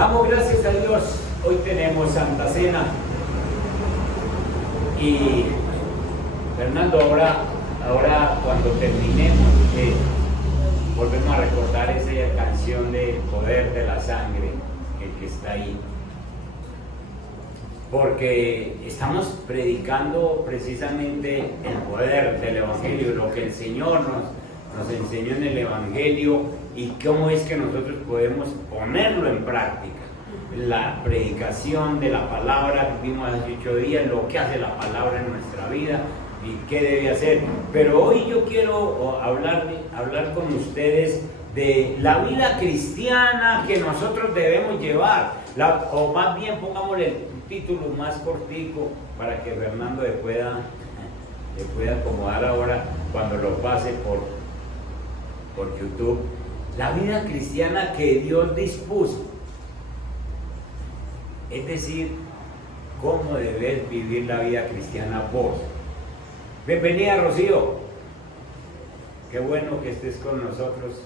Damos gracias a Dios. Hoy tenemos Santa Cena. Y Fernando, ahora cuando terminemos, volvemos a recordar esa canción del poder de la sangre que está ahí. Porque estamos predicando precisamente el poder del Evangelio, lo que el Señor nos enseñó en el Evangelio y cómo es que nosotros podemos ponerlo en práctica. La predicación de la palabra que vimos hace 8 días, lo que hace la palabra en nuestra vida y qué debe hacer. Pero hoy yo quiero hablar con ustedes de la vida cristiana que nosotros debemos llevar, o más bien pongámosle un título más cortico para que Fernando le pueda acomodar ahora cuando lo pase por YouTube. La vida cristiana que Dios dispuso, es decir, cómo debes vivir la vida cristiana vos. Bienvenida, Rocío. Qué bueno que estés con nosotros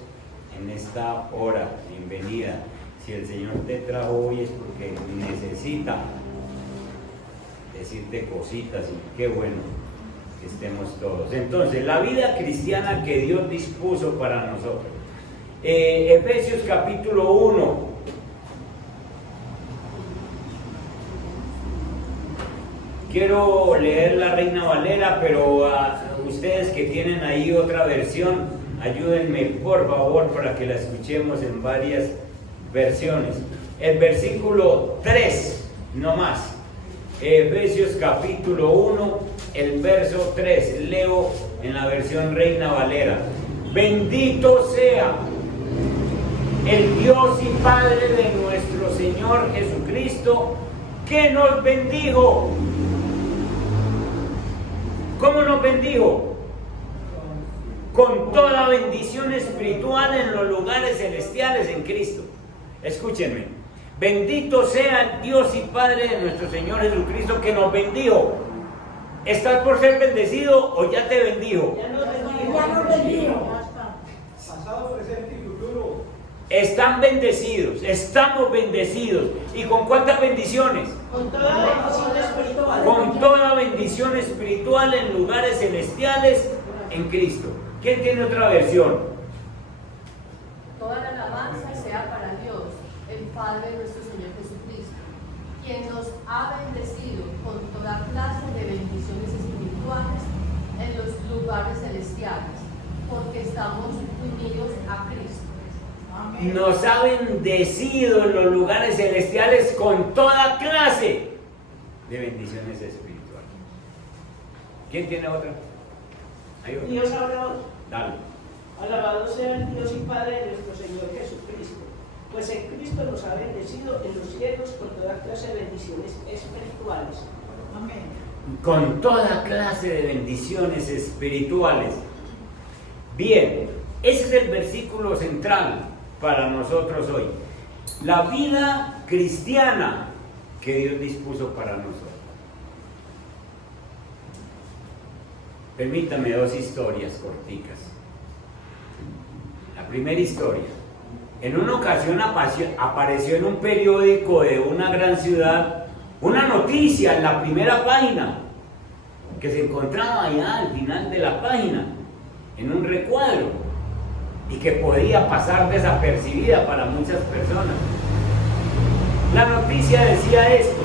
en esta hora. Bienvenida. Si el Señor te trajo hoy es porque necesita decirte cositas y qué bueno que estemos todos. Entonces, la vida cristiana que Dios dispuso para nosotros. Efesios capítulo 1. Quiero leer la Reina Valera, pero a ustedes que tienen ahí otra versión, ayúdenme por favor para que la escuchemos en varias versiones. El versículo 3, no más. Efesios capítulo 1, el verso 3. Leo en la versión Reina Valera. Bendito sea el Dios y Padre de nuestro Señor Jesucristo, que nos bendijo. ¿Cómo nos bendijo? Con toda bendición espiritual en los lugares celestiales en Cristo. Escúchenme. Bendito sea Dios y Padre de nuestro Señor Jesucristo, que nos bendijo. ¿Estás por ser bendecido o ya te bendijo? Ya nos bendijo. Pasado, presente y futuro. Están bendecidos, estamos bendecidos. ¿Y con cuántas bendiciones? Con toda bendición espiritual. Con toda bendición espiritual en lugares celestiales en Cristo. ¿Quién tiene otra versión? Toda la alabanza sea para Dios, el Padre de nuestro Señor Jesucristo, quien nos ha bendecido con toda clase de bendiciones espirituales en los lugares celestiales, porque estamos unidos a Cristo. Amén. Nos ha bendecido en los lugares celestiales con toda clase de bendiciones espirituales. ¿Quién tiene otra? ¿Hay otra? Dios habló. Dale. Alabado sea el Dios y Padre de nuestro Señor Jesucristo, pues en Cristo nos ha bendecido en los cielos con toda clase de bendiciones espirituales. Amén. Con toda clase de bendiciones espirituales. Bien, ese es el versículo central para nosotros hoy. La vida cristiana que Dios dispuso para nosotros. Permítame 2 historias corticas. La primera historia. En una ocasión apareció en un periódico de una gran ciudad una noticia en la primera página que se encontraba allá al final de la página, en un recuadro, y que podía pasar desapercibida para muchas personas. La noticia decía esto: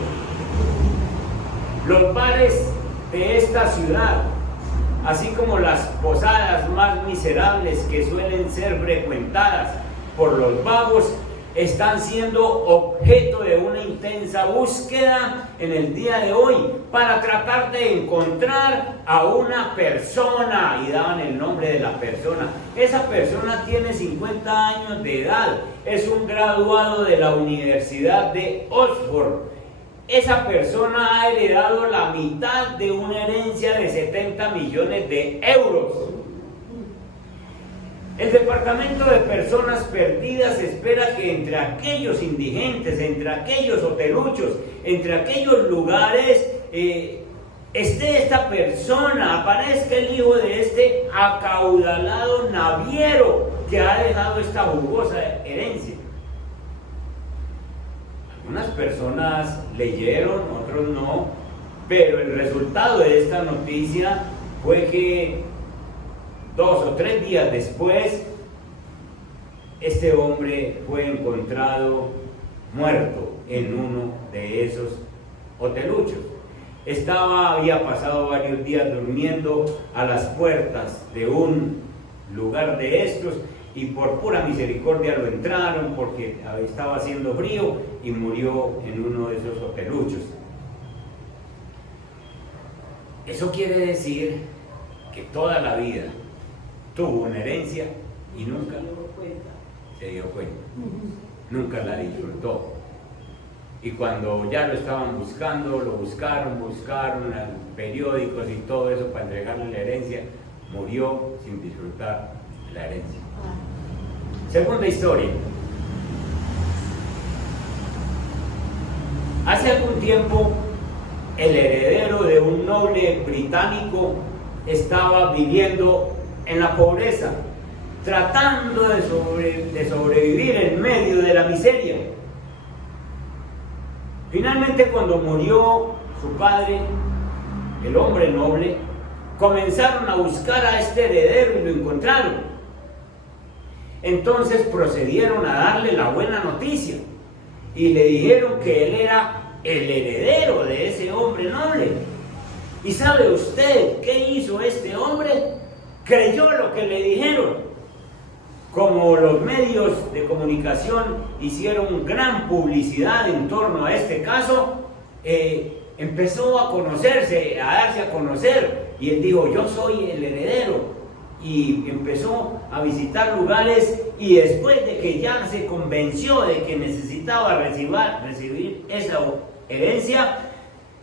los bares de esta ciudad, así como las posadas más miserables que suelen ser frecuentadas por los vagos, están siendo objeto de una intensa búsqueda en el día de hoy para tratar de encontrar a una persona, y daban el nombre de la persona. Esa persona tiene 50 años de edad, es un graduado de la Universidad de Oxford. Esa persona ha heredado la mitad de una herencia de 70 millones de euros. El Departamento de Personas Perdidas espera que entre aquellos indigentes, entre aquellos hoteluchos, entre aquellos lugares, esté esta persona, aparezca el hijo de este acaudalado naviero que ha dejado esta jugosa herencia. Unas personas leyeron, otros no, pero el resultado de esta noticia fue que 2 o 3 días después, este hombre fue encontrado muerto en uno de esos hoteluchos. Había pasado varios días durmiendo a las puertas de un lugar de estos y por pura misericordia lo entraron porque estaba haciendo frío y murió en uno de esos hoteluchos. Eso quiere decir que toda la vida tuvo una herencia y nunca se dio cuenta, nunca la disfrutó. Y cuando ya lo estaban buscando, lo buscaron en periódicos y todo eso para entregarle la herencia, murió sin disfrutar la herencia. Segunda historia. Hace algún tiempo, el heredero de un noble británico estaba viviendo en la pobreza, tratando de sobrevivir en medio de la miseria. Finalmente, cuando murió su padre, el hombre noble, comenzaron a buscar a este heredero y lo encontraron. Entonces procedieron a darle la buena noticia y le dijeron que él era el heredero de ese hombre noble. ¿Y sabe usted qué hizo este hombre? Creyó lo que le dijeron. Como los medios de comunicación hicieron gran publicidad en torno a este caso, empezó a conocerse, a darse a conocer, y él dijo: yo soy el heredero, y empezó a visitar lugares, y después de que ya se convenció de que necesitaba recibir esa herencia,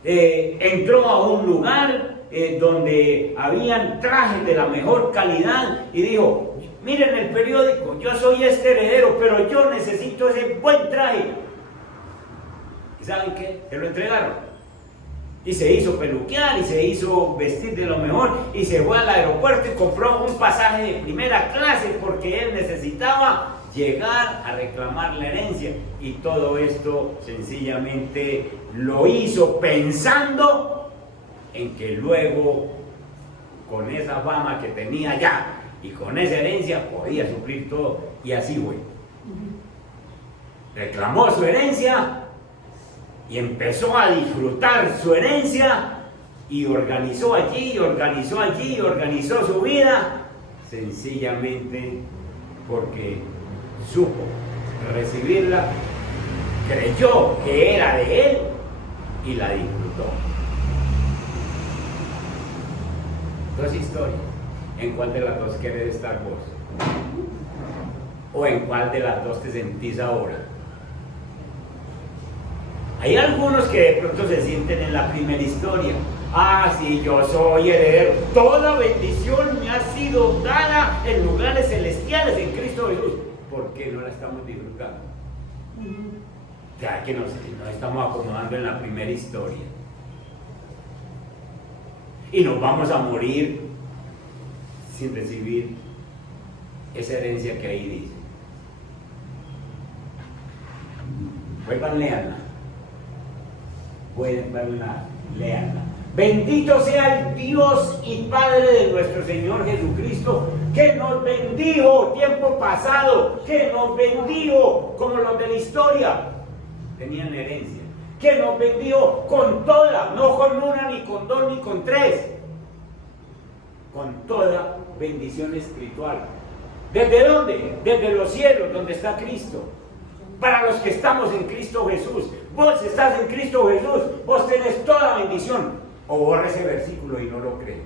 entró a un lugar donde habían trajes de la mejor calidad y dijo: miren el periódico, yo soy este heredero, pero yo necesito ese buen traje. ¿Y saben qué? Se lo entregaron. Y se hizo peluquear y se hizo vestir de lo mejor y se fue al aeropuerto y compró un pasaje de primera clase porque él necesitaba llegar a reclamar la herencia. Y todo esto sencillamente lo hizo pensando en que luego, con esa fama que tenía ya y con esa herencia, podía suplir todo. Y así fue. Reclamó su herencia y empezó a disfrutar su herencia y organizó allí, organizó su vida, sencillamente porque supo recibirla, creyó que era de él y la disfrutó. Dos historias. ¿En cuál de las dos quieres estar vos? ¿O en cuál de las dos te sentís ahora? Hay algunos que de pronto se sienten en la primera historia. Ah, sí, yo soy heredero. Toda bendición me ha sido dada en lugares celestiales en Cristo Jesús. ¿Por qué no la estamos disfrutando? Ya que nos estamos acomodando en la primera historia. Y nos vamos a morir sin recibir esa herencia que ahí dice. Vuelvan, léanla. Léanla. Bendito sea el Dios y Padre de nuestro Señor Jesucristo, que nos bendijo tiempo pasado, que nos bendijo como los de la historia tenían herencia, que nos bendijo con toda, no con una, ni con dos, ni con tres, con toda bendición espiritual. ¿Desde dónde? Desde los cielos, donde está Cristo. Para los que estamos en Cristo Jesús. Vos estás en Cristo Jesús, vos tenés toda bendición. O borra ese versículo y no lo cree.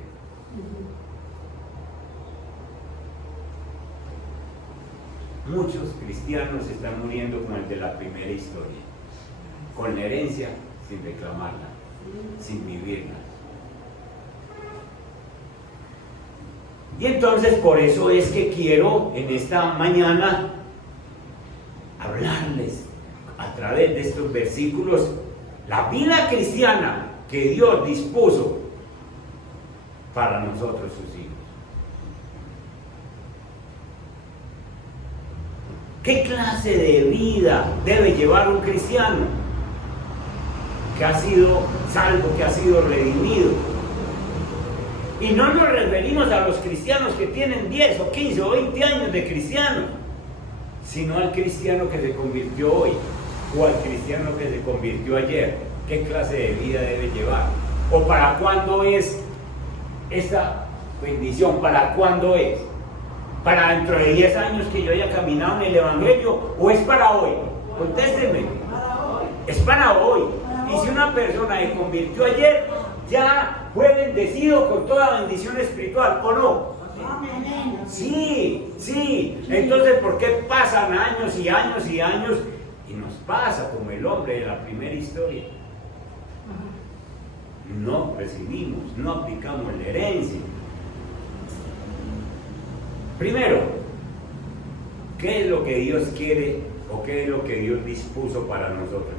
Muchos cristianos están muriendo como el de la primera historia, con la herencia sin reclamarla, sin vivirla. Y entonces por eso es que quiero en esta mañana hablarles a través de estos versículos la vida cristiana que Dios dispuso para nosotros sus hijos. ¿Qué clase de vida debe llevar un cristiano? que ha sido salvo, que ha sido redimido. Y no nos referimos a los cristianos que tienen 10 o 15 o 20 años de cristianos, sino al cristiano que se convirtió hoy o al cristiano que se convirtió ayer. ¿Qué clase de vida debe llevar? ¿O para cuándo es esta bendición? ¿Para cuándo es? ¿Para dentro de 10 años que yo haya caminado en el Evangelio o es para hoy? Contéstenme. Es para hoy. Y si una persona se convirtió ayer, ya fue bendecido con toda bendición espiritual, ¿o no? Sí, sí. Entonces, ¿por qué pasan años y años y años? Y nos pasa como el hombre de la primera historia. No recibimos, no aplicamos la herencia. Primero, ¿qué es lo que Dios quiere o qué es lo que Dios dispuso para nosotros?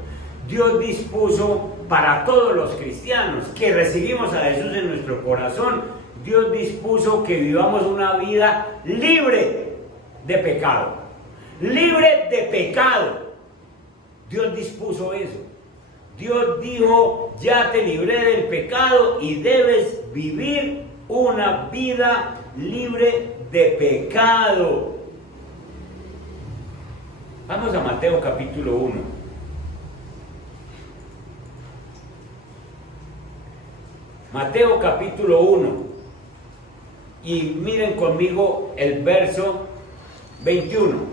Dios dispuso para todos los cristianos que recibimos a Jesús en nuestro corazón, Dios dispuso que vivamos una vida libre de pecado. Libre de pecado. Dios dispuso eso. Dios dijo, ya te libré del pecado y debes vivir una vida libre de pecado. Vamos a Mateo capítulo 1. Mateo capítulo 1. Y miren conmigo el verso 21.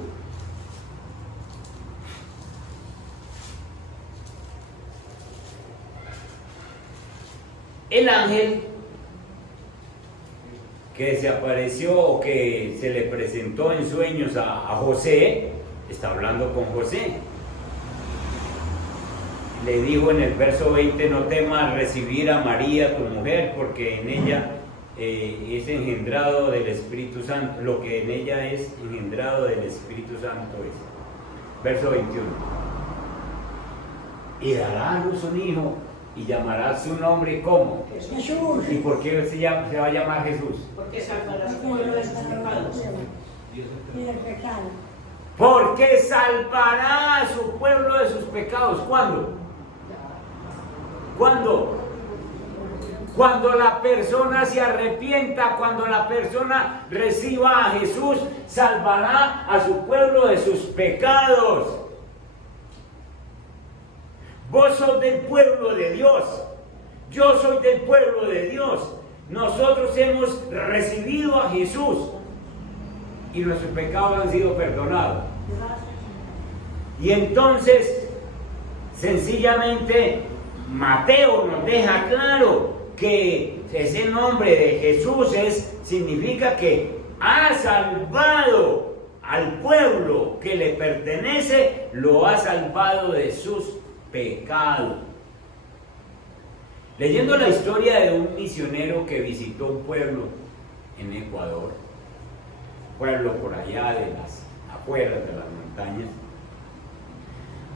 El ángel que se apareció o que se le presentó en sueños a José, está hablando con José. Le dijo en el verso 20, no temas recibir a María, tu mujer, porque en ella es engendrado del Espíritu Santo, lo que en ella es engendrado del Espíritu Santo es. Verso 21. Y dará a luz un hijo, y llamará su nombre, ¿cómo? Jesús. ¿Y por qué se va a llamar Jesús? Porque salvará a su pueblo de sus pecados. Porque salvará a su pueblo de sus pecados. ¿Cuándo? ¿Cuándo? Cuando la persona se arrepienta, cuando la persona reciba a Jesús, salvará a su pueblo de sus pecados. Vos sos del pueblo de Dios. Yo soy del pueblo de Dios. Nosotros hemos recibido a Jesús y nuestros pecados han sido perdonados. Y entonces, sencillamente, Mateo nos deja claro que ese nombre de Jesús significa que ha salvado al pueblo que le pertenece, lo ha salvado de sus pecados. Leyendo la historia de un misionero que visitó un pueblo en Ecuador, pueblo por allá de las afueras de las montañas,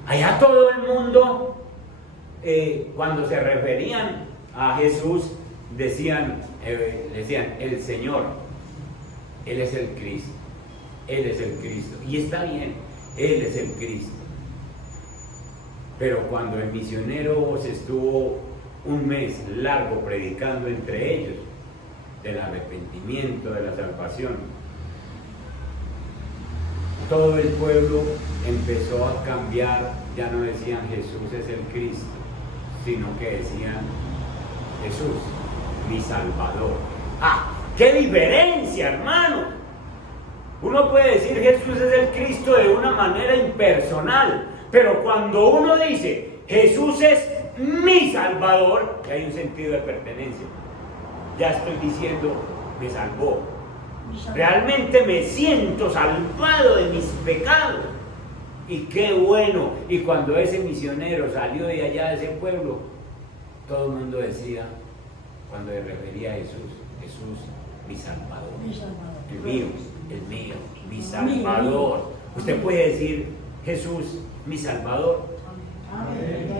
allá todo el mundo, cuando se referían a Jesús, decían el Señor, Él es el Cristo, Él es el Cristo, y está bien, Él es el Cristo. Pero cuando el misionero se estuvo un mes largo predicando entre ellos del arrepentimiento, de la salvación, todo el pueblo empezó a cambiar. Ya no decían Jesús es el Cristo, sino que decían Jesús, mi Salvador. ¡Ah! ¡Qué diferencia, hermano! Uno puede decir Jesús es el Cristo de una manera impersonal, pero cuando uno dice Jesús es mi Salvador, que hay un sentido de pertenencia. Ya estoy diciendo, me salvó. Realmente me siento salvado de mis pecados. Y qué bueno. Y cuando ese misionero salió de allá de ese pueblo, todo el mundo decía, cuando se refería a Jesús, Jesús, mi Salvador. El mío, mi Salvador. Usted puede decir Jesús, mi Salvador,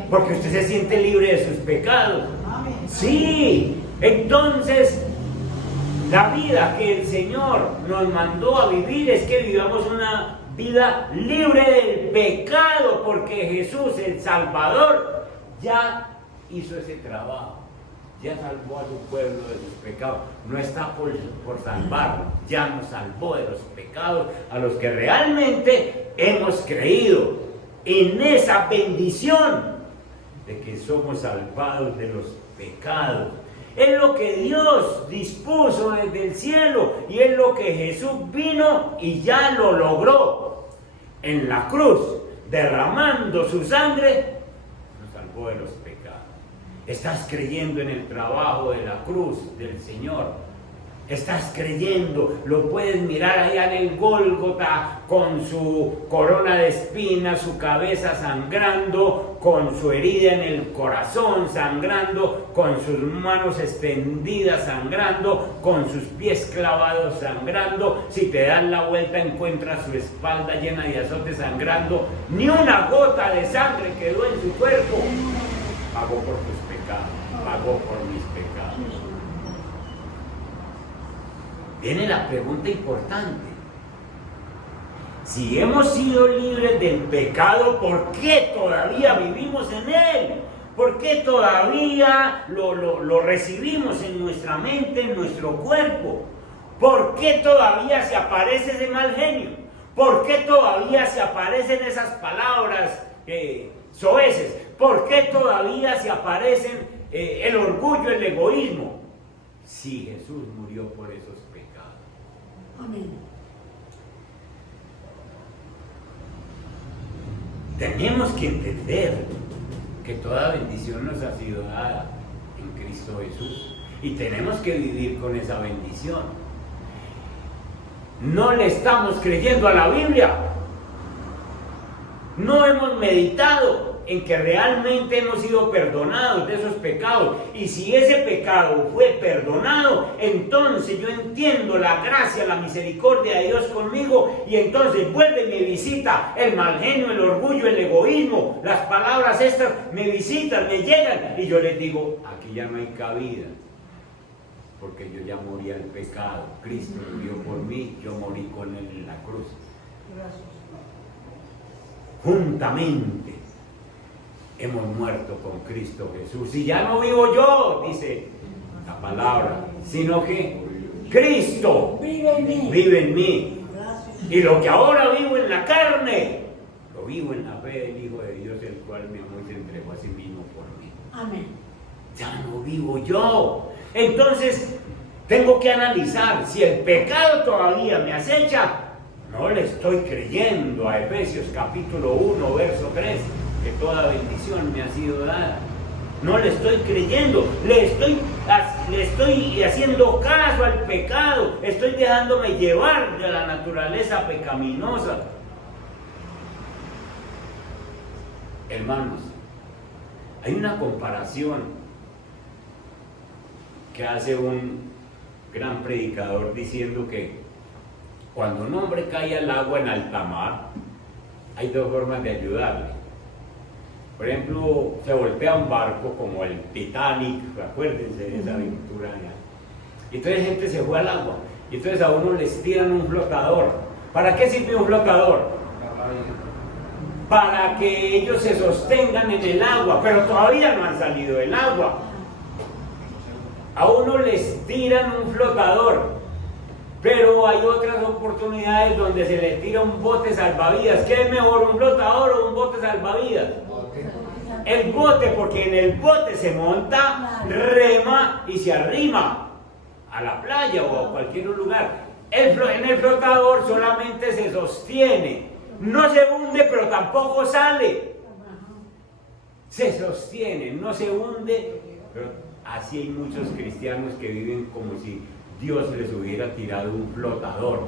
porque usted se siente libre de sus pecados. Sí, entonces la vida que el Señor nos mandó a vivir es que vivamos una vida libre del pecado, porque Jesús, el Salvador, ya hizo ese trabajo. Ya salvó a su pueblo de sus pecados. No está por salvarlo. Ya nos salvó de los pecados a los que realmente hemos creído en esa bendición de que somos salvados de los pecados. Es lo que Dios dispuso desde el cielo y es lo que Jesús vino y ya lo logró en la cruz, derramando su sangre, nos salvó de los pecados. Estás creyendo en el trabajo de la cruz del Señor. Estás creyendo, lo puedes mirar allá en el Gólgota con su corona de espinas, su cabeza sangrando, con su herida en el corazón sangrando, con sus manos extendidas sangrando, con sus pies clavados sangrando. Si te das la vuelta encuentras su espalda llena de azotes sangrando. Ni una gota de sangre quedó en su cuerpo. Pagó por tus pecados, pagó por mis pecados. Viene la pregunta importante. Si hemos sido libres del pecado, ¿por qué todavía vivimos en él? ¿Por qué todavía lo recibimos en nuestra mente, en nuestro cuerpo? ¿Por qué todavía se aparece ese mal genio? ¿Por qué todavía se aparecen esas palabras soeces? ¿Por qué todavía se aparecen el orgullo, el egoísmo? Si Jesús murió por esos pecados. Amén. Tenemos que entender que toda bendición nos ha sido dada en Cristo Jesús y tenemos que vivir con esa bendición. No le estamos creyendo a la Biblia. No hemos meditado en que realmente hemos sido perdonados de esos pecados. Y si ese pecado fue perdonado, entonces yo entiendo la gracia, la misericordia de Dios conmigo. Y entonces vuelve y me visita el mal genio, el orgullo, el egoísmo. Las palabras estas me visitan, me llegan. Y yo les digo, aquí ya no hay cabida. Porque yo ya morí al pecado. Cristo murió por mí, yo morí con él en la cruz. Juntamente hemos muerto con Cristo Jesús. Y ya no vivo yo, dice la palabra, sino que Cristo vive en mí. Y lo que ahora vivo en la carne, lo vivo en la fe del Hijo de Dios, el cual me amó y se entregó a sí mismo por mí. Amén. Ya no vivo yo. Entonces tengo que analizar si el pecado todavía me acecha. No le estoy creyendo a Efesios capítulo 1, verso 3, que toda bendición me ha sido dada. No le estoy creyendo, le estoy haciendo caso al pecado, estoy dejándome llevar de la naturaleza pecaminosa. Hermanos, hay una comparación que hace un gran predicador diciendo que cuando un hombre cae al agua en alta mar, hay dos formas de ayudarle. Por ejemplo, se voltea un barco como el Titanic, acuérdense de esa aventura allá. Y entonces gente se fue al agua, y entonces a uno les tiran un flotador. ¿Para qué sirve un flotador? Para que ellos se sostengan en el agua, pero todavía no han salido del agua. A uno les tiran un flotador. Pero hay otras oportunidades donde se le tira un bote salvavidas. ¿Qué es mejor, un flotador o un bote salvavidas? El bote, porque en el bote se monta, rema y se arrima a la playa o a cualquier lugar. En el flotador solamente se sostiene. No se hunde, pero tampoco sale. Se sostiene, no se hunde. Pero así hay muchos cristianos que viven como si Dios les hubiera tirado un flotador.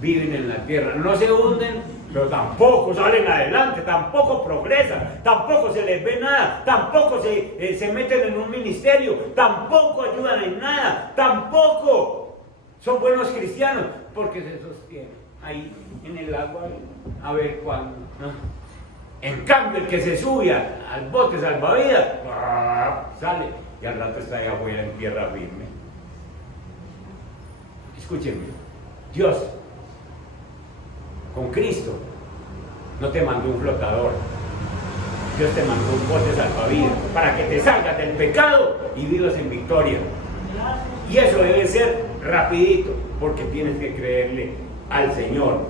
Viven en la tierra, no se hunden, pero tampoco salen adelante, tampoco progresan, tampoco se les ve nada, tampoco se meten en un ministerio, tampoco ayudan en nada, tampoco son buenos cristianos, porque se sostienen ahí en el agua a ver cuándo. ¿No? En cambio, el que se sube al bote salvavidas, sale y al rato está allá afuera en tierra firme. Escúchenme, Dios con Cristo no te mandó un flotador, Dios te mandó un bote salvavidas para que te salgas del pecado y vivas en victoria. Y eso debe ser rapidito, porque tienes que creerle al Señor.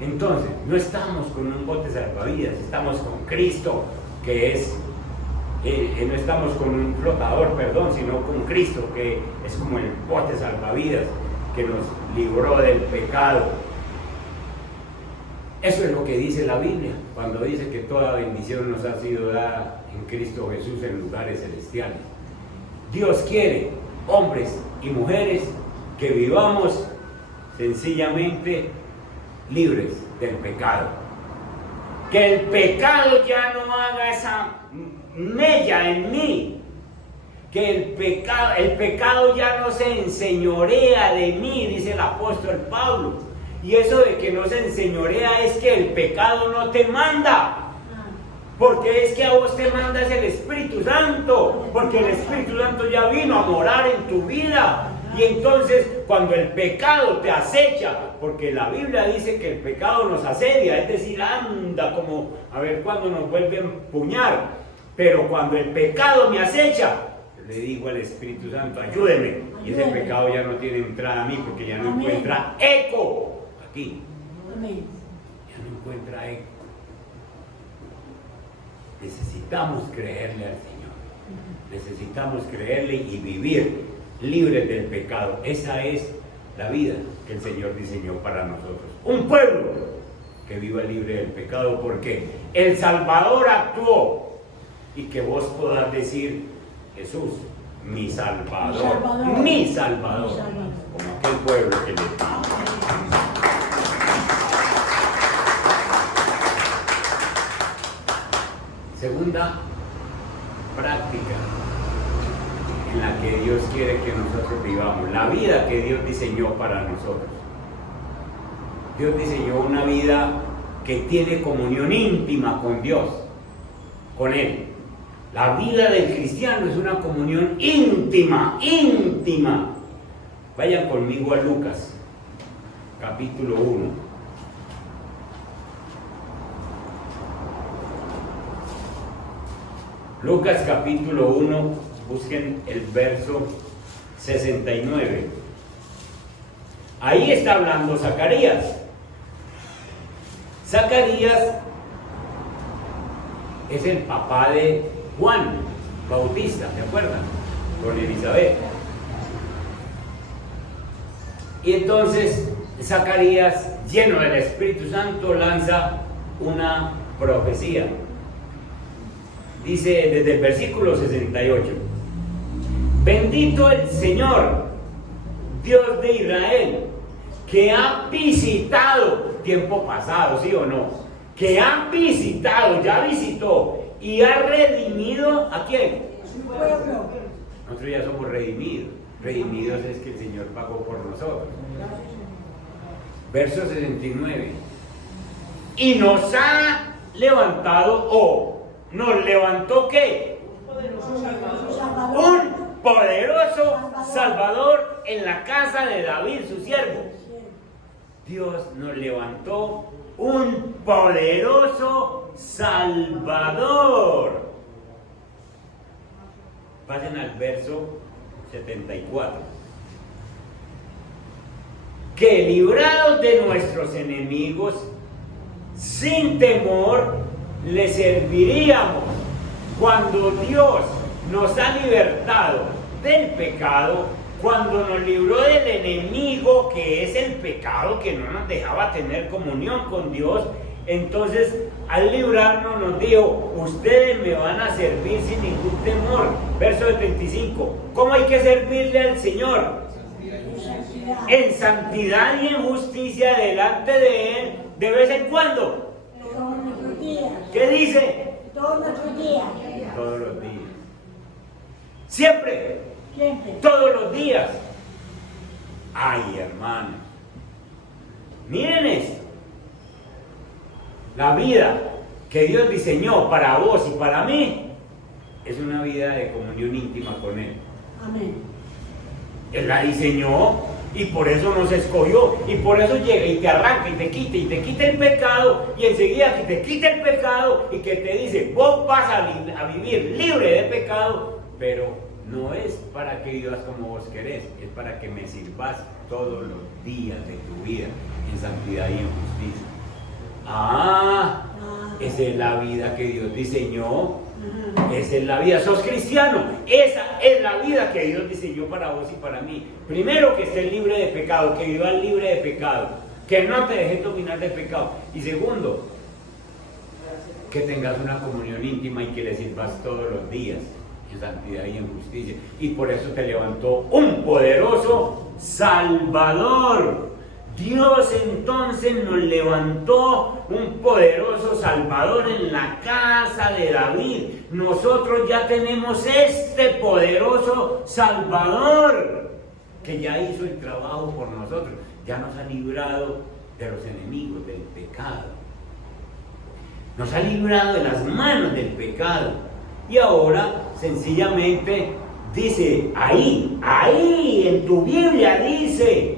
Entonces, no estamos con un bote salvavidas, estamos con Cristo, que es, no estamos con un flotador, perdón, sino con Cristo, que es como el bote salvavidas que nos libró del pecado. Eso es lo que dice la Biblia, cuando dice que toda bendición nos ha sido dada en Cristo Jesús en lugares celestiales. Dios quiere hombres y mujeres que vivamos sencillamente libres del pecado. Que el pecado ya no haga esa mella en mí. Que el pecado ya no se enseñorea de mí, dice el apóstol Pablo. Y eso de que no se enseñorea es que el pecado no te manda. Porque es que a vos te manda es el Espíritu Santo. Porque el Espíritu Santo ya vino a morar en tu vida. Y entonces cuando el pecado te acecha, porque la Biblia dice que el pecado nos asedia, es decir, anda como a ver cuándo nos vuelve a empuñar. Pero cuando el pecado me acecha, le digo al Espíritu Santo, ayúdeme. Y ese pecado ya no tiene entrada a mí, porque ya no encuentra eco aquí. Ya no encuentra eco. Necesitamos creerle al Señor. Necesitamos creerle y vivir libres del pecado. Esa es la vida que el Señor diseñó para nosotros. Un pueblo que viva libre del pecado, porque el Salvador actuó. Y que vos podás decir, Jesús, mi Salvador, mi Salvador, como aquel pueblo que le dijo. Segunda práctica en la que Dios quiere que nosotros vivamos, la vida que Dios diseñó para nosotros. Dios diseñó una vida que tiene comunión íntima con Dios, con Él. La vida del cristiano es una comunión íntima, íntima. Vayan conmigo a Lucas, capítulo 1. Lucas capítulo 1, busquen el verso 69. Ahí está hablando Zacarías. Zacarías es el papá de Juan Bautista, ¿se acuerdan? Con Elizabeth. Y entonces Zacarías, lleno del Espíritu Santo, lanza una profecía. Dice desde el versículo 68: bendito el Señor, Dios de Israel, que ha visitado, tiempo pasado, ¿sí o no? Que ha visitado, ya visitó y ha redimido ¿a quién? Su pueblo. Nosotros ya somos redimidos. Redimidos es que el Señor pagó por nosotros. Verso 69. Y nos ha levantado, nos levantó ¿qué? Un poderoso Salvador en la casa de David, su siervo. Dios nos levantó un poderoso Salvador. Pasen al verso 74. Que librados de nuestros enemigos, sin temor, le serviríamos. Cuando Dios nos ha libertado del pecado, cuando nos libró del enemigo, que es el pecado que no nos dejaba tener comunión con Dios, entonces al librarnos nos dijo, ustedes me van a servir sin ningún temor. Verso 75. ¿Cómo hay que servirle al Señor? En santidad y en justicia delante de Él, de vez en cuando. Todos nuestros días. ¿Qué dice? Todos nuestros días. Todos los días. Siempre. Siempre. Todos los días. Ay, hermanos. Miren esto. La vida que Dios diseñó para vos y para mí es una vida de comunión íntima con Él. Amén. Él la diseñó y por eso nos escogió, y por eso llega y te arranca y te quita el pecado, y enseguida que te quita el pecado y que te dice, vos vas a vivir libre de pecado, pero no es para que vivas como vos querés, es para que me sirvas todos los días de tu vida en santidad y en justicia. Esa es la vida que Dios diseñó. Esa es la vida. Sos cristiano. Esa es la vida que Dios diseñó para vos y para mí. Primero, que estés libre de pecado, que vivas libre de pecado, que no te dejes dominar de pecado. Y segundo, que tengas una comunión íntima y que le sirvas todos los días en santidad y en justicia. Y por eso te levantó un poderoso Salvador. Dios entonces nos levantó un poderoso Salvador en la casa de David. Nosotros ya tenemos este poderoso Salvador que ya hizo el trabajo por nosotros. Ya nos ha librado de los enemigos del pecado. Nos ha librado de las manos del pecado. Y ahora sencillamente dice, ahí en tu Biblia dice,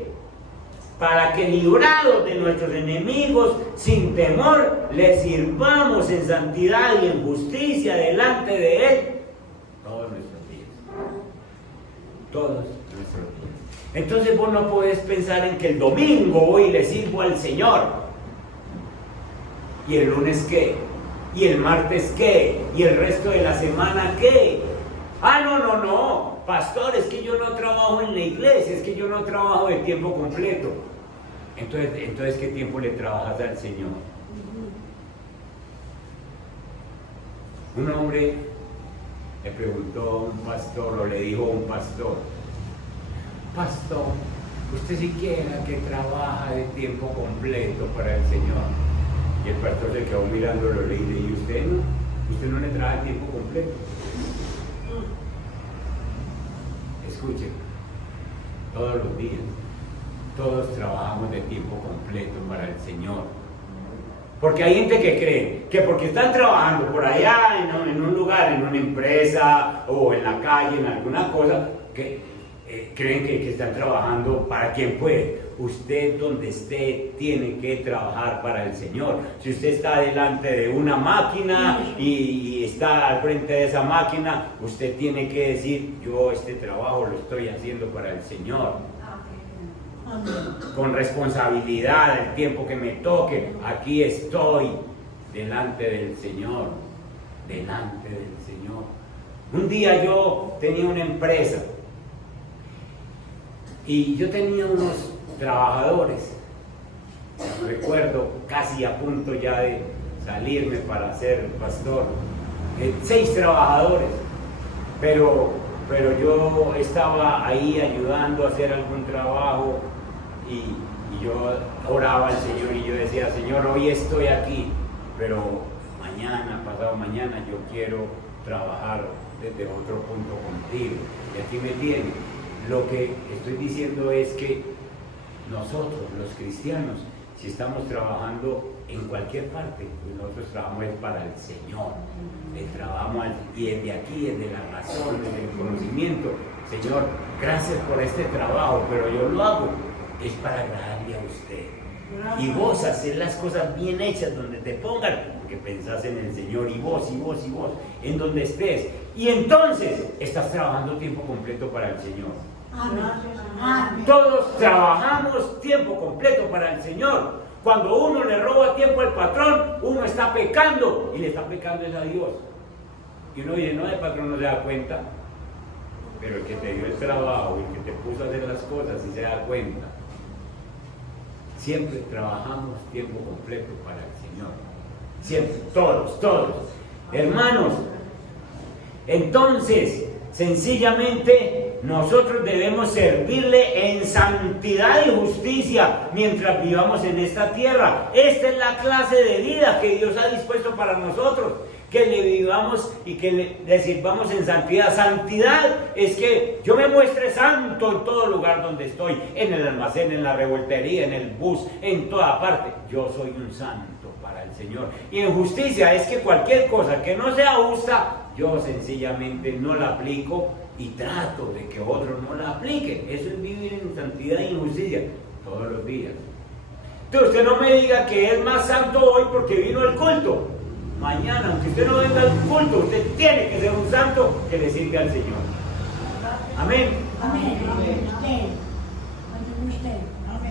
para que librados de nuestros enemigos, sin temor, le sirvamos en santidad y en justicia delante de Él todos nuestros días. Todos nuestros días. Entonces vos no podés pensar en que el domingo voy y le sirvo al Señor. ¿Y el lunes qué? ¿Y el martes qué? ¿Y el resto de la semana qué? No, pastor, es que yo no trabajo en la iglesia, es que yo no trabajo de tiempo completo. Entonces ¿qué tiempo le trabajas al Señor? Un hombre le preguntó a un pastor, o le dijo a un pastor, pastor, ¿usted siquiera que trabaja de tiempo completo para el Señor? Y el pastor se quedó mirándolo, le dice, ¿y usted no? ¿Usted no le trabaja de tiempo completo? Escuchen, todos los días, todos trabajamos de tiempo completo para el Señor. Porque hay gente que cree que porque están trabajando por allá en un lugar, en una empresa o en la calle, en alguna cosa, que creen que están trabajando para quien puede. Usted donde esté tiene que trabajar para el Señor. Si usted está delante de una máquina y está al frente de esa máquina, usted tiene que decir, yo este trabajo lo estoy haciendo para el Señor. Con responsabilidad, el tiempo que me toque, aquí estoy delante del Señor. Delante del Señor. Un día yo tenía una empresa y yo tenía unos trabajadores, recuerdo, casi a punto ya de salirme para ser pastor, 6 trabajadores, pero yo estaba ahí ayudando a hacer algún trabajo y yo oraba al Señor y yo decía, Señor, hoy estoy aquí, pero mañana, pasado mañana, yo quiero trabajar desde otro punto contigo, y aquí me tiene. Lo que estoy diciendo es que nosotros, los cristianos, si estamos trabajando en cualquier parte, pues nosotros trabajamos para el Señor. Le trabajamos y desde aquí, desde la razón, desde el conocimiento. Señor, gracias por este trabajo, pero yo lo hago, es para agradarle a usted. Y vos hacer las cosas bien hechas donde te pongan, porque pensás en el Señor, y vos, en donde estés. Y entonces estás trabajando tiempo completo para el Señor. Amén. Todos trabajamos tiempo completo para el Señor. Cuando uno le roba tiempo al patrón, uno está pecando, y le está pecando es a Dios. Y uno dice, no, el patrón no se da cuenta, pero el que te dio el trabajo, el que te puso a hacer las cosas, sí se da cuenta. Siempre trabajamos tiempo completo para el Señor. Siempre, todos. Hermanos, entonces, sencillamente, nosotros debemos servirle en santidad y justicia mientras vivamos en esta tierra. Esta es la clase de vida que Dios ha dispuesto para nosotros, que le vivamos y que le sirvamos en santidad. Santidad es que yo me muestre santo en todo lugar donde estoy, en el almacén, en la revoltería, en el bus, en toda parte. Yo soy un santo para el Señor. Y en justicia es que cualquier cosa que no sea justa, yo sencillamente no la aplico y trato de que otro no la aplique. Eso es vivir en santidad y justicia todos los días. Entonces usted no me diga que es más santo hoy porque vino al culto. Mañana, aunque usted no venga al culto, usted tiene que ser un santo que le sirve al Señor. Amén. Amén. Amén.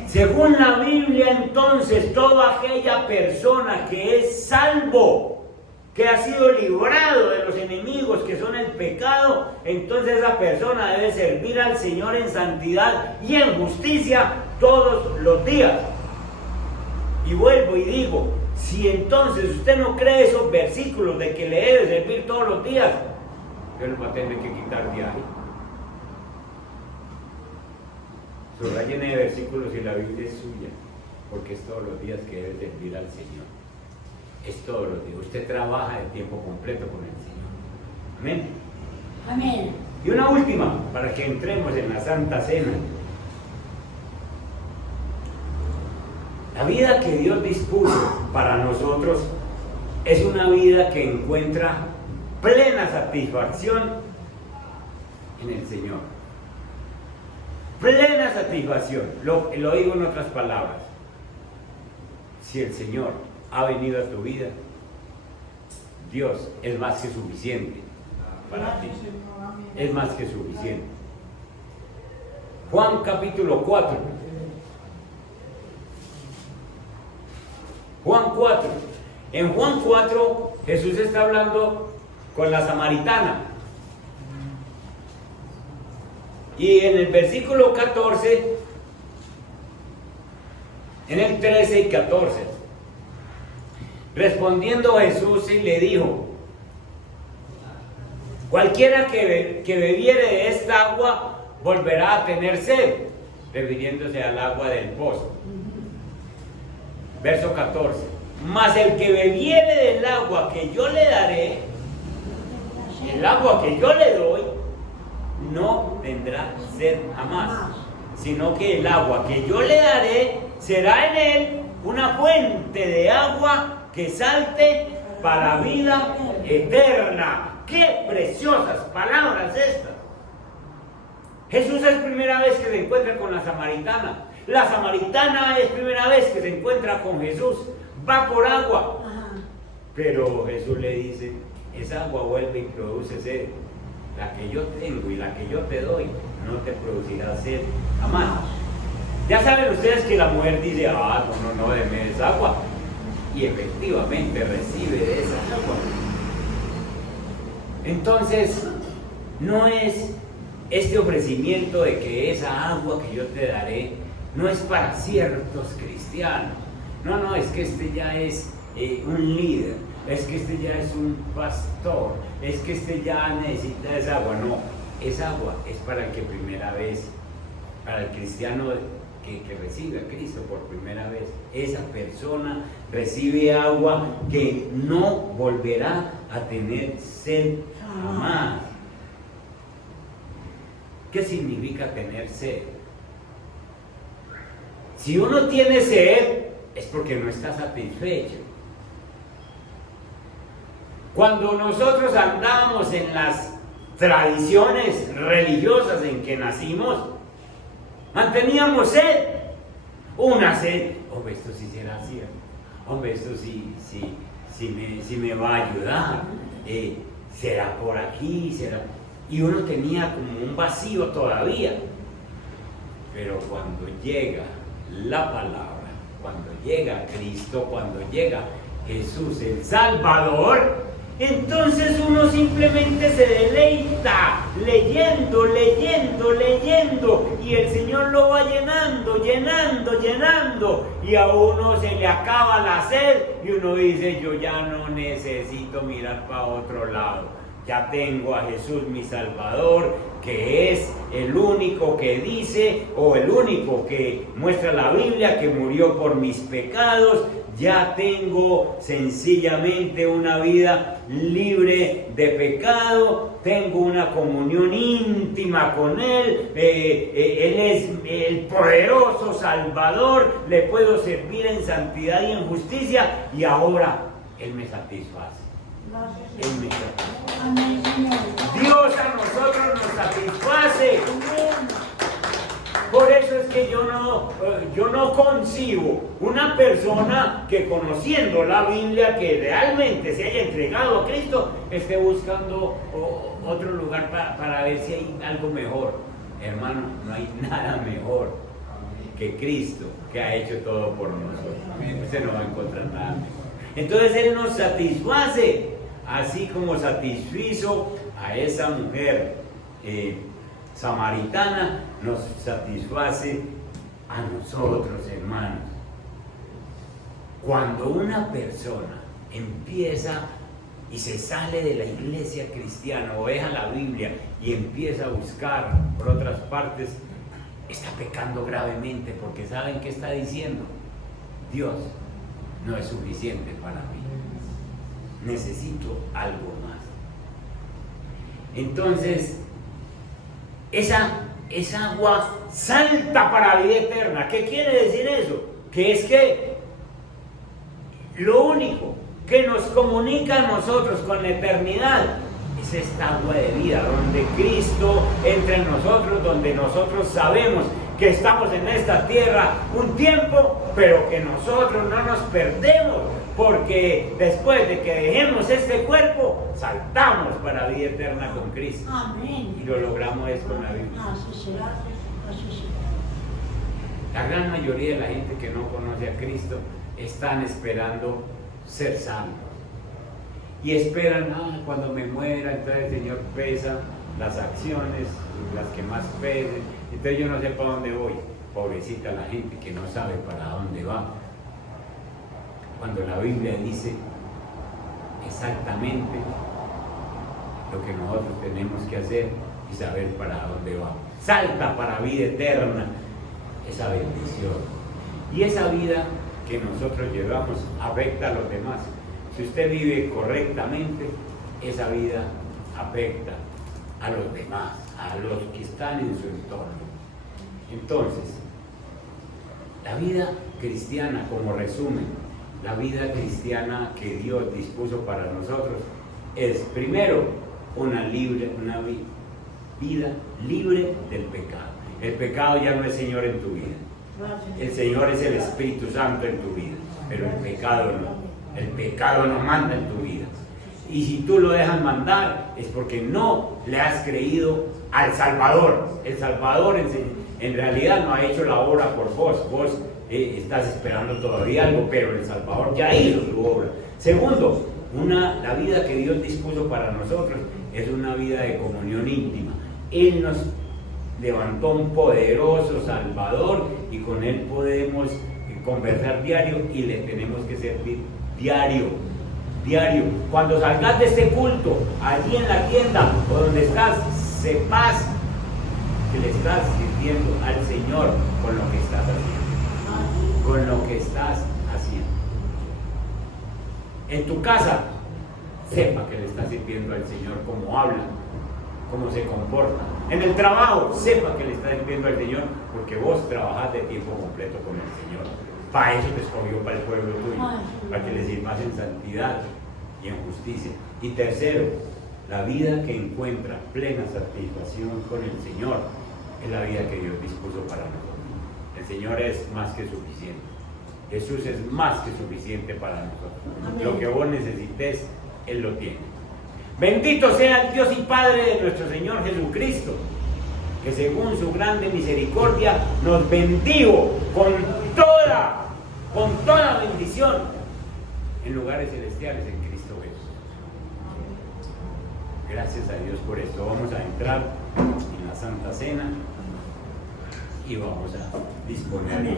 Según la Biblia, entonces, toda aquella persona que es salvo, que ha sido librado de los enemigos que son el pecado, entonces esa persona debe servir al Señor en santidad y en justicia todos los días. Y vuelvo y digo, si entonces usted no cree esos versículos de que le debe servir todos los días, usted los va a tener que quitar de ahí. Subrayen de versículos y la Biblia es suya, porque es todos los días que debe servir al Señor. Es todos los días. Usted trabaja de tiempo completo con el Señor. Amén. Amén. Y una última, para que entremos en la Santa Cena. La vida que Dios dispuso para nosotros es una vida que encuentra plena satisfacción en el Señor. Plena satisfacción. Lo digo en otras palabras. Si el Señor ha venido a tu vida, Dios es más que suficiente para ti. Es más que suficiente. Juan capítulo 4. Juan 4. En Juan 4 Jesús está hablando con la samaritana. Y en el versículo 14, en el 13 y 14, respondiendo Jesús y le dijo: cualquiera que bebiere de esta agua volverá a tener sed, refiriéndose al agua del pozo. Verso 14: mas el que bebiere del agua que yo le daré, el agua que yo le doy, no tendrá sed jamás, sino que el agua que yo le daré será en él una fuente de agua que salte para vida eterna. ¡Qué preciosas palabras estas! Jesús es primera vez que se encuentra con la samaritana. La samaritana es primera vez que se encuentra con Jesús. Va por agua. Pero Jesús le dice: esa agua vuelve y produce sed. La que yo tengo y la que yo te doy no te producirá sed jamás. Ya saben ustedes que la mujer dice: no, deme esa agua. Y efectivamente recibe de esa agua. Entonces, no es este ofrecimiento de que esa agua que yo te daré no es para ciertos cristianos. No, es que este ya es un líder, es que este ya es un pastor, es que este ya necesita esa agua. No, esa agua es para el que primera vez, para el cristiano que recibe a Cristo por primera vez. Esa persona recibe agua que no volverá a tener sed jamás. ¿Qué significa tener sed? Si uno tiene sed, es porque no está satisfecho. Cuando nosotros andamos en las tradiciones religiosas en que nacimos, manteníamos sed. Una sed: hombre, esto sí será cierto. Hombre, esto sí me va a ayudar. Será por aquí, será. Y uno tenía como un vacío todavía. Pero cuando llega la palabra, cuando llega Cristo, cuando llega Jesús el Salvador, entonces uno simplemente se deleita leyendo, y el Señor lo va llenando, y a uno se le acaba la sed y uno dice: yo ya no necesito mirar para otro lado. Ya tengo a Jesús mi Salvador, que es el único que dice, o el único que muestra la Biblia, que murió por mis pecados. Ya tengo sencillamente una vida libre de pecado, tengo una comunión íntima con Él, Él es el poderoso Salvador, le puedo servir en santidad y en justicia, y ahora Él me satisface. Él me satisface. Dios a nosotros nos satisface. que yo no concibo una persona que conociendo la Biblia, que realmente se haya entregado a Cristo, esté buscando otro lugar para ver si hay algo mejor. Hermano, no hay nada mejor que Cristo, que ha hecho todo por nosotros. Usted no va a encontrar nada mejor. Entonces Él nos satisface, así como satisfizo a esa mujer samaritana, nos satisface a nosotros, hermanos. Cuando una persona empieza y se sale de la iglesia cristiana o deja la Biblia y empieza a buscar por otras partes, está pecando gravemente, porque ¿saben qué está diciendo? Dios no es suficiente para mí, necesito algo más. Entonces, esa agua salta para vida eterna. ¿Qué quiere decir eso? Que es que lo único que nos comunica a nosotros con la eternidad es esta agua de vida, donde Cristo entra en nosotros, donde nosotros sabemos que estamos en esta tierra un tiempo, pero que nosotros no nos perdemos, porque después de que dejemos este cuerpo, saltamos para vida eterna con Cristo. Amén. Y lo logramos es con la Biblia. Así será. Así será. La gran mayoría de la gente que no conoce a Cristo están esperando ser salvos. Y esperan, cuando me muera, entonces el Señor pesa las acciones, las que más pesen, entonces yo no sé para dónde voy. Pobrecita la gente que no sabe para dónde va. Cuando la Biblia dice exactamente lo que nosotros tenemos que hacer y saber para dónde vamos. Salta para vida eterna, esa bendición. Y esa vida que nosotros llevamos afecta a los demás. Si usted vive correctamente, esa vida afecta a los demás, a los que están en su entorno. Entonces, la vida cristiana, como resumen, la vida cristiana que Dios dispuso para nosotros es, primero, una vida libre del pecado. El pecado ya no es Señor en tu vida. El Señor es el Espíritu Santo en tu vida, pero el pecado no. El pecado no manda en tu vida. Y si tú lo dejas mandar, es porque no le has creído al Salvador. El Salvador en realidad no ha hecho la obra por vos. Vos estás esperando todavía algo, pero el Salvador ya hizo su obra. Segundo, la vida que Dios dispuso para nosotros es una vida de comunión íntima. Él nos levantó un poderoso Salvador y con Él podemos conversar diario y le tenemos que servir diario. Cuando salgas de este culto, allí en la tienda o donde estás, sepas que le estás sirviendo al Señor con lo que estás haciendo. Con lo que estás haciendo. En tu casa, sepa que le estás sirviendo al Señor, cómo habla, cómo se comporta. En el trabajo, sepa que le estás sirviendo al Señor, porque vos trabajás de tiempo completo con el Señor. Para eso te escogió para el pueblo tuyo, para que le sirvas en santidad y en justicia. Y tercero, la vida que encuentra plena satisfacción con el Señor es la vida que Dios dispuso para nosotros. El Señor es más que suficiente. Jesús es más que suficiente para nosotros. Amén. Lo que vos necesites, Él lo tiene. Bendito sea el Dios y Padre de nuestro Señor Jesucristo, que según su grande misericordia nos bendijo con toda bendición en lugares celestiales en Cristo Jesús. Gracias a Dios por esto. Vamos a entrar en la Santa Cena y vamos a disponer.